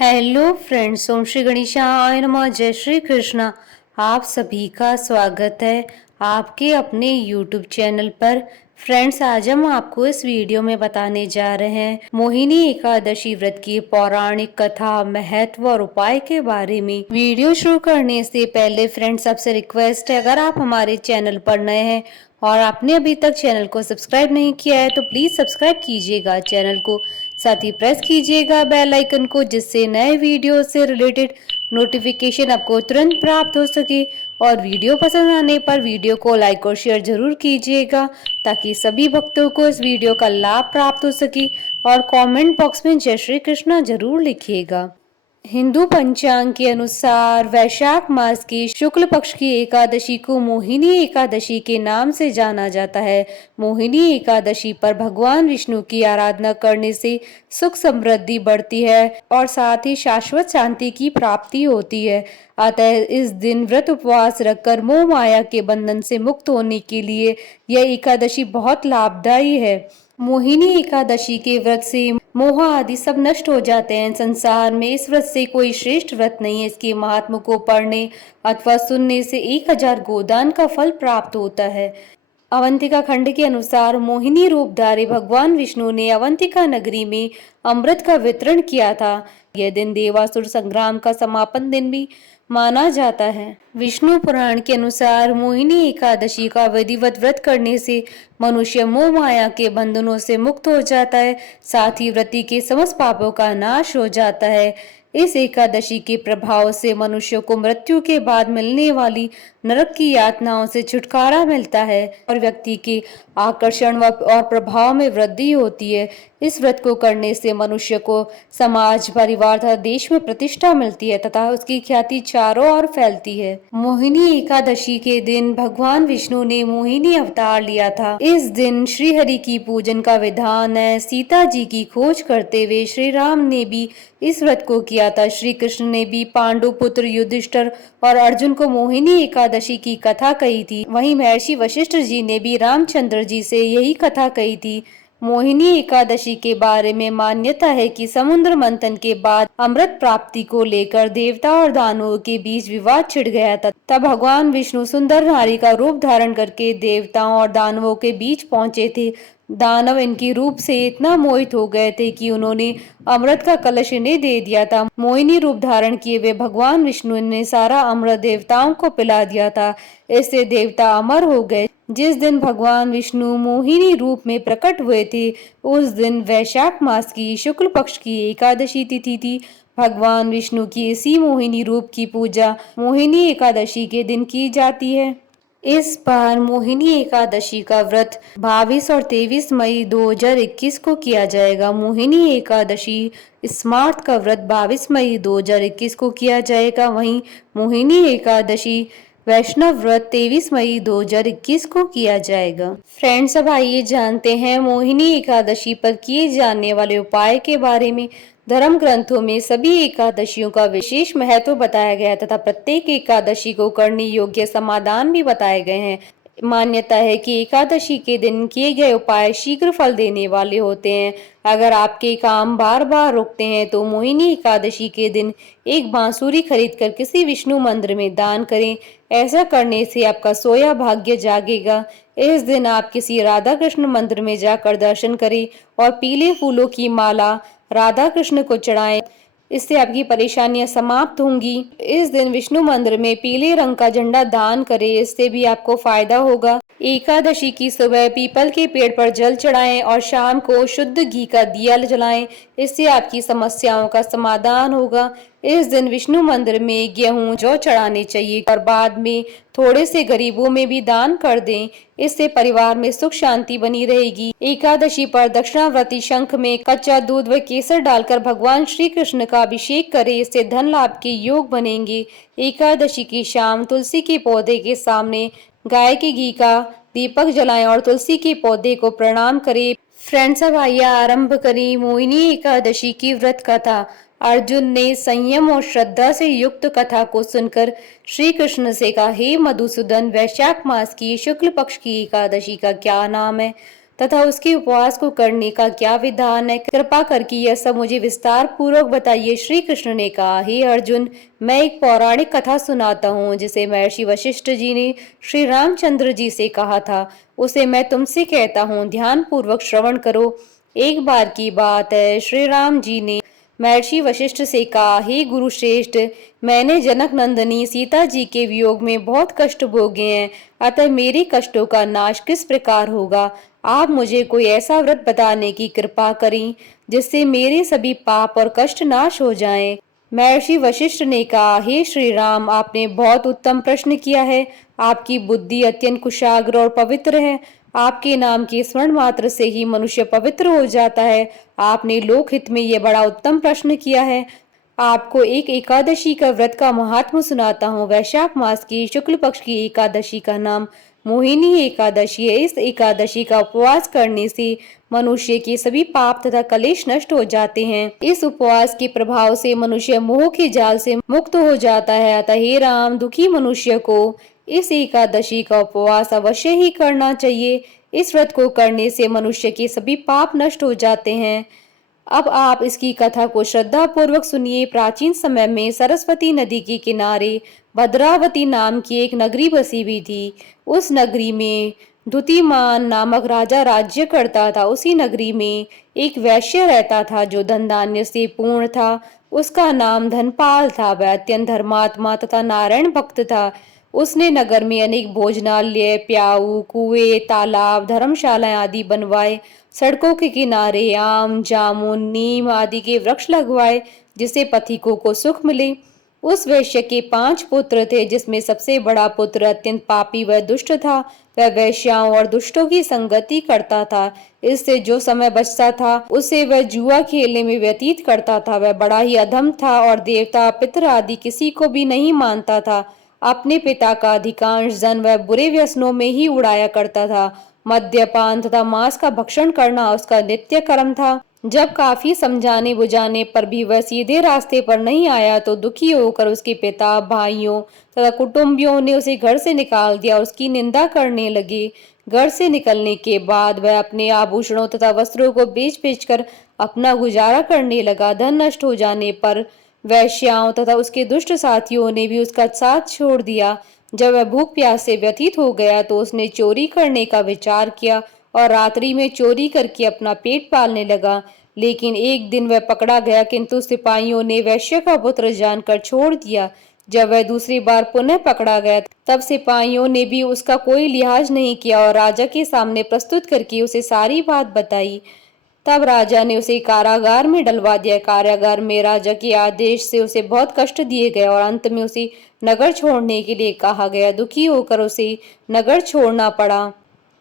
Hello friends, ओम श्री गणेशाय नमः। जय श्री कृष्णा। आप सभी का स्वागत है आपके अपने यूट्यूब चैनल पर। फ्रेंड्स, आज हम आपको इस वीडियो में बताने जा रहे हैं मोहिनी एकादशी व्रत की पौराणिक कथा, महत्व और उपाय के बारे में। वीडियो शुरू करने से पहले फ्रेंड्स, आपसे रिक्वेस्ट है, अगर आप हमारे चैनल पर नए हैं और आपने अभी तक चैनल को सब्सक्राइब नहीं किया है तो प्लीज सब्सक्राइब कीजिएगा चैनल को, साथ ही प्रेस कीजिएगा बेल आइकन को, जिससे नए वीडियो से रिलेटेड नोटिफिकेशन आपको तुरंत प्राप्त हो सके। और वीडियो पसंद आने पर वीडियो को लाइक और शेयर जरूर कीजिएगा ताकि सभी भक्तों को इस वीडियो का लाभ प्राप्त हो सके। और कमेंट बॉक्स में जय श्री कृष्णा जरूर लिखिएगा। हिंदू पंचांग के अनुसार वैशाख मास की शुक्ल पक्ष की एकादशी को मोहिनी एकादशी के नाम से जाना जाता है। मोहिनी एकादशी पर भगवान विष्णु की आराधना करने से सुख समृद्धि बढ़ती है और साथ ही शाश्वत शांति की प्राप्ति होती है। अतः इस दिन व्रत उपवास रखकर मोह माया के बंधन से मुक्त होने के लिए यह एकादशी बहुत लाभदायी है। मोहिनी एकादशी के व्रत से मोह आदि सब नष्ट हो जाते हैं। संसार में इस व्रत से कोई श्रेष्ठ व्रत नहीं है। इसके महात्म को पढ़ने अथवा सुनने से 1000 गोदान का फल प्राप्त होता है। अवंतिका खंड के अनुसार मोहिनी रूपधारी भगवान विष्णु ने अवंतिका नगरी में अमृत का वितरण किया था। यह दिन देवासुर संग्राम का समापन दिन भी माना जाता है। विष्णु पुराण के अनुसार मोहिनी एकादशी का विधिवत व्रत करने से मनुष्य मोह माया के बंधनों से मुक्त हो जाता है, साथ ही व्रती के समस्त पापों का नाश हो जाता है। इस एकादशी के प्रभाव से मनुष्य को मृत्यु के बाद मिलने वाली नरक की यातनाओं से छुटकारा मिलता है और व्यक्ति के आकर्षण और प्रभाव में वृद्धि होती है। इस व्रत को करने से मनुष्य को समाज, परिवार तथा देश में प्रतिष्ठा मिलती है तथा उसकी ख्याति चारों ओर फैलती है। मोहिनी एकादशी के दिन भगवान विष्णु ने मोहिनी अवतार लिया था। इस दिन श्री हरि की पूजन का विधान है। सीता जी की खोज करते हुए श्री राम ने भी इस व्रत को किया था। श्री कृष्ण ने भी पांडु पुत्र युधिष्ठिर और अर्जुन को मोहिनी एकादशी की कथा कही थी। वहीं महर्षि वशिष्ठ जी ने भी रामचंद्र जी से यही कथा कही थी। मोहिनी एकादशी के बारे में मान्यता है कि समुद्र मंथन के बाद अमृत प्राप्ति को लेकर देवता और दानवों के बीच विवाद छिड़ गया था। तब भगवान विष्णु सुंदर नारी का रूप धारण करके देवताओं और दानवों के बीच पहुंचे थे। दानव इनके रूप से इतना मोहित हो गए थे कि उन्होंने अमृत का कलश इन्हें दे दिया था। मोहिनी रूप धारण किए हुए भगवान विष्णु ने सारा अमृत देवताओं को पिला दिया था। इससे देवता अमर हो गए। जिस दिन भगवान विष्णु मोहिनी रूप में प्रकट हुए थे उस दिन वैशाख मास की शुक्ल पक्ष की एकादशी तिथि थी। भगवान विष्णु की इसी मोहिनी रूप की पूजा मोहिनी एकादशी के दिन की जाती है। इस बार मोहिनी एकादशी का व्रत 22 और 23 मई 2021 को किया जाएगा। मोहिनी एकादशी स्मार्त का व्रत 22 मई 2021 को किया जाएगा। वहीं मोहिनी एकादशी वैष्णव व्रत 23 मई 2021 को किया जाएगा। फ्रेंड्स, अब आइए जानते हैं मोहिनी एकादशी पर किए जाने वाले उपाय के बारे में। धर्म ग्रंथों में सभी एकादशियों का विशेष महत्व बताया गया तथा प्रत्येक एकादशी को करने योग्य समाधान भी बताए गए हैं। मान्यता है कि एकादशी के दिन किए गए उपाय शीघ्र फल देने वाले होते हैं। अगर आपके काम बार बार रुकते हैं तो मोहिनी एकादशी के दिन एक बांसुरी खरीदकर किसी विष्णु मंदिर में दान करें। ऐसा करने से आपका सोया भाग्य जागेगा। इस दिन आप किसी राधा कृष्ण मंदिर में जाकर दर्शन करें और पीले फूलों की माला राधा कृष्ण को चढ़ाएं। इससे आपकी परेशानियां समाप्त होंगी। इस दिन विष्णु मंदिर में पीले रंग का झंडा दान करें, इससे भी आपको फायदा होगा। एकादशी की सुबह पीपल के पेड़ पर जल चढ़ाएं और शाम को शुद्ध घी का दिया जलाएं। इससे आपकी समस्याओं का समाधान होगा। इस दिन विष्णु मंदिर में गेहूं, जौ चढ़ाने चाहिए और बाद में थोड़े से गरीबों में भी दान कर दें। इससे परिवार में सुख शांति बनी रहेगी। एकादशी पर दक्षिणावर्ती शंख में कच्चा दूध व केसर डालकर भगवान श्री कृष्ण का अभिषेक करें। इससे धन लाभ के योग बनेंगे। एकादशी की शाम तुलसी के पौधे के सामने गाय के घी का दीपक जलाएं और तुलसी के पौधे को प्रणाम करें। फ्रेंड्स, अब आइए आरंभ करें मोहिनी एकादशी की व्रत कथा। अर्जुन ने संयम और श्रद्धा से युक्त कथा को सुनकर श्री कृष्ण से कहा, हे मधुसूदन, वैशाख मास की शुक्ल पक्ष की एकादशी का क्या नाम है तथा उसके उपवास को करने का क्या विधान है, कृपा करके यह सब मुझे विस्तार पूर्वक बताइए। श्री कृष्ण ने कहा, हे अर्जुन, मैं एक पौराणिक कथा सुनाता हूँ जिसे महर्षि वशिष्ठ जी ने श्री रामचंद्र जी से कहा था। उसे मैं तुमसे कहता हूँ, ध्यान पूर्वक श्रवण करो। एक बार की बात है, श्री राम जी ने महर्षि वशिष्ठ से कहा, हे गुरु श्रेष्ठ, मैंने जनक नंदनी सीता जी के वियोग में बहुत कष्ट भोगे हैं, अतः मेरे कष्टों का नाश किस प्रकार होगा? आप मुझे कोई ऐसा व्रत बताने की कृपा करें जिससे मेरे सभी पाप और कष्ट नाश हो जाएं। महर्षि वशिष्ठ ने कहा, हे श्री राम, आपने बहुत उत्तम प्रश्न किया है। आपकी बुद्धि अत्यंत कुशाग्र और पवित्र है। आपके नाम के स्मरण मात्र से ही मनुष्य पवित्र हो जाता है। आपने लोकहित में यह बड़ा उत्तम प्रश्न किया है। आपको एक एकादशी का व्रत का महात्म सुनाता हूँ। वैशाख मास की शुक्ल पक्ष की एकादशी का नाम मोहिनी एकादशी है। इस एकादशी का उपवास करने से मनुष्य के सभी पाप तथा कलेश नष्ट हो जाते हैं। इस उपवास के प्रभाव से मनुष्य मोह के जाल से मुक्त हो जाता है। अतः हे राम, दुखी मनुष्य को इस एकादशी का उपवास अवश्य ही करना चाहिए। इस व्रत को करने से मनुष्य के सभी पाप नष्ट हो जाते हैं। अब आप इसकी कथा को श्रद्धा पूर्वक सुनिए। प्राचीन समय में सरस्वती नदी के किनारे भद्रावती नाम की एक नगरी बसी हुई थी। उस नगरी में द्युतिमान नामक राजा राज्य करता था। उसी नगरी में एक वैश्य रहता था जो धन धान्य से पूर्ण था। उसका नाम धनपाल था। वह अत्यंत धर्मात्मा तथा नारायण भक्त था। उसने नगर में अनेक भोजनालय, प्याऊ, कुएं, तालाब, धर्मशालाएं आदि बनवाए। सड़कों के किनारे आम, जामुन, नीम आदि के वृक्ष लगवाए जिससे पथिकों को सुख मिले। उस वैश्य के 5 पुत्र थे, जिसमें सबसे बड़ा पुत्र अत्यंत पापी व दुष्ट था। वह वैश्याओं और दुष्टों की संगति करता था। इससे जो समय बचता था उसे वह जुआ खेलने में व्यतीत करता था। वह बड़ा ही अधम था और देवता, पितर आदि किसी को भी नहीं मानता था। अपने पिता का अधिकांश धन वह बुरे व्यसनों में ही उड़ाया करता था। मद्यपान तथा मांस का भक्षण करना उसका नित्य कर्म था। जब काफी समझाने बुझाने पर भी वह सीधे रास्ते पर नहीं आया तो दुखी होकर उसके पिता, भाइयों तथा कुटुंबियों ने उसे घर से निकाल दिया। उसकी निंदा करने लगे। घर से निकलने के बाद वह अपने आभूषणों तथा वस्त्रों को बेच बेच कर अपना गुजारा करने लगा। धन नष्ट हो जाने पर वैश्याओं तथा उसके दुष्ट साथियों ने भी उसका साथ छोड़ दिया। जब वह भूख प्यास से व्यथित हो गया तो उसने चोरी करने का विचार किया और रात्रि में चोरी करके अपना पेट पालने लगा। लेकिन एक दिन वह पकड़ा गया, किंतु सिपाहियों ने वैश्य का पुत्र जानकर छोड़ दिया। जब वह दूसरी बार पुनः पकड़ा गया तब सिपाहियों ने भी उसका कोई लिहाज नहीं किया और राजा के सामने प्रस्तुत करके उसे सारी बात बताई। तब राजा ने उसे कारागार में डलवा दिया। कारागार में राजा के आदेश से उसे बहुत कष्ट दिए गए और अंत में उसे नगर छोड़ने के लिए कहा गया। दुखी होकर उसे नगर छोड़ना पड़ा।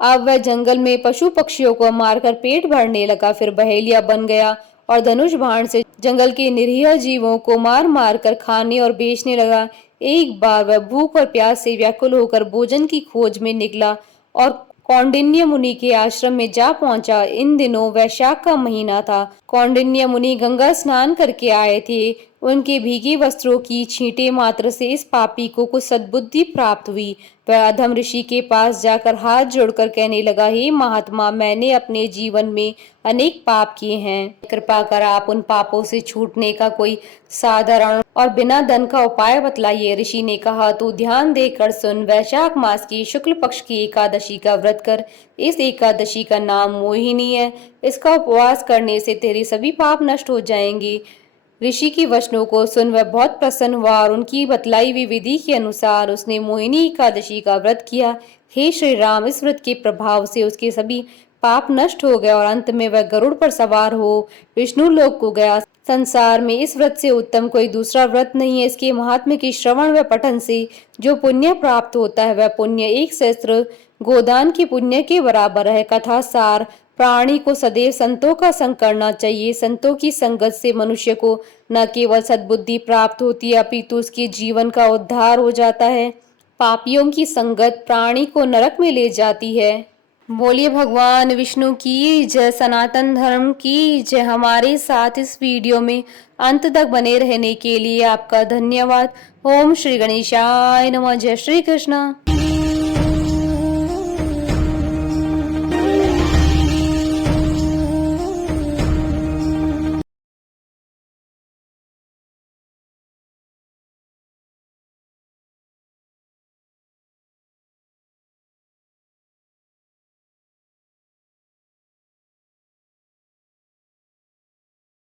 अब वह जंगल में पशु पक्षियों को मारकर पेट भरने लगा। फिर बहेलिया बन गया और धनुष बाण से जंगल के निरीह जीवों को मार मार कर खाने और बेचने लगा। एक बार वह भूख और प्यास से व्याकुल होकर भोजन की खोज में निकला और कौंडिन्य मुनि के आश्रम में जा पहुंचा। इन दिनों वैशाख का महीना था। कौंडिन्य मुनि गंगा स्नान करके आए थे। उनके भीगे वस्त्रों की छींटे मात्र से इस पापी को कुछ सद्बुद्धि प्राप्त हुई। वह अधम ऋषि के पास जाकर हाथ जोड़कर कहने लगा, हे महात्मा, मैंने अपने जीवन में अनेक पाप किए हैं। कृपा कर आप उन पापों से छूटने का कोई साधारण और बिना धन का उपाय बतलाइए। ऋषि ने कहा, तू ध्यान देकर सुन। वैशाख मास की शुक्ल पक्ष की एकादशी का व्रत कर। इस एकादशी का नाम मोहिनी है। इसका उपवास करने से तेरे सभी पाप नष्ट हो जाएंगे। ऋषि की वचनों को सुन वह बहुत प्रसन्न हुआ और उनकी बतलाई हुई विधि के अनुसार उसने मोहिनी एकादशी का व्रत किया। हे श्री राम, इस व्रत के प्रभाव से उसके सभी पाप नष्ट हो गए और अंत में वह गरुड़ पर सवार हो विष्णु लोक को गया। संसार में इस व्रत से उत्तम कोई दूसरा व्रत नहीं है। इसके महात्म्य के श्रवण व पठन से जो पुण्य प्राप्त होता है वह पुण्य 1 सहस्त्र गोदान के पुण्य के बराबर है। कथा सार, प्राणी को सदैव संतों का संग करना चाहिए। संतों की संगत से मनुष्य को न केवल सद्बुद्धि प्राप्त होती है अपितु उसके जीवन का उद्धार हो जाता है। पापियों की संगत प्राणी को नरक में ले जाती है। बोलिए भगवान विष्णु की जय, सनातन धर्म की जय। हमारे साथ इस वीडियो में अंत तक बने रहने के लिए आपका धन्यवाद। ओम श्री गणेशाय नमः। जय श्री कृष्ण।